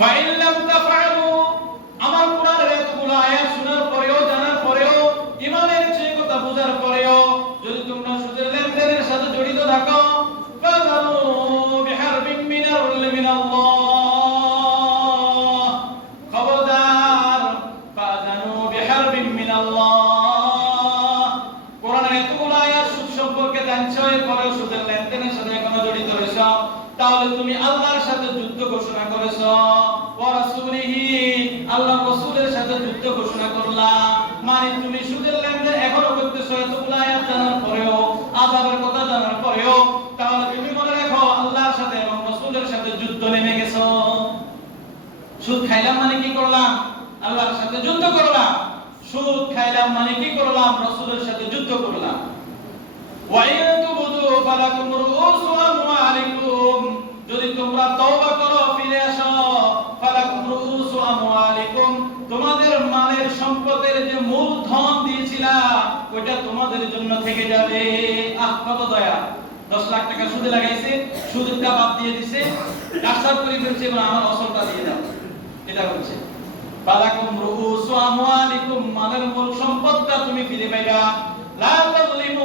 Fine লাম তাফআলু, আমার কোরআনের এতগুলো আয়াত শোনার পরেও, জানার পরেও, ঈমানের সেই কথা বোঝার পরেও যদি তোমরা সুদের লেনদেনের সাথে জড়িত থাকো, ফাযানু বিহারবিন মিনাল্লাহ, খবরদার, ফাযানু বিহারবিন মিনাল্লাহ। কোরআনের এতগুলো আয়াত সুদ সম্পর্কে জানছো, এরপরেও সুদের লেনদেনের সাথে এখনো জড়িত রয়েছো, তাহলে তুমি আল্লাহর সাথে যুদ্ধ ঘোষণা করেছো, ওয়া রাসূলিহি, আল্লাহর রাসূলের সাথে যুদ্ধ ঘোষণা করলা। মানে তুমি সুদের লেনদেন এখনো করতেছো, এতগুলো আয়াত জানার পরেও, আযাবের কথা জানার পরেও, তাহলে তুমি মনে রাখো আল্লাহর সাথে এবং রাসূলের সাথে যুদ্ধ নেমে গেছো। সুদ খাইলাম মানে কি করলাম? আল্লাহর সাথে যুদ্ধ করলাম। সুদ খাইলাম মানে কি করলাম? রাসূলের সাথে যুদ্ধ করলাম। ওয়া ইন তুবদু ফালাকুম রুউসু আমওয়ালিকুম, যদি তোমরা তওবা করো, ফিরে আসো, ফালাকুম রুউসু আমওয়ালিকুম, তোমাদের মালের সম্পদের যে মূলধন দিয়েছিলা ওইটা তোমাদের জন্য থেকে যাবে। আহ, কত দয়া! 10 লাখ টাকা সুদে লাগাইছে, সুদটা বাদ দিয়ে দিছে, কাজটা করে ফেলছে, এবং আমার আসলটা দিয়ে দাও, এটা হচ্ছে ফালাকুম রুউসু আমওয়ালিকুম, মালের মূল সম্পদটা তুমি ফিরে পাইবা। লা তাযলিমু